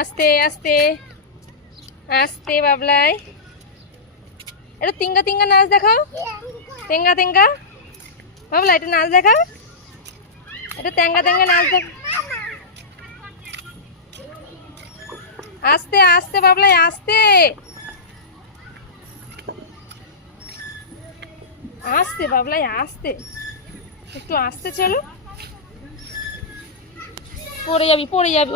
আস্তে আস্তে আস্তে বাবলাই। এটা তিঙ্গা তিঙ্গা নাচ দেখাও। তেঙ্গা তেঙ্গা বাবলা, এটা নাচ দেখাও। এটা তেঙ্গা তেঙ্গা নাচ দেখ। আস্তে আস্তে বাবলাই, আস্তে আস্তে বাবলাই, আস্তে, একটু আস্তে চলো। পড়ে যাবি পড়ে যাবি।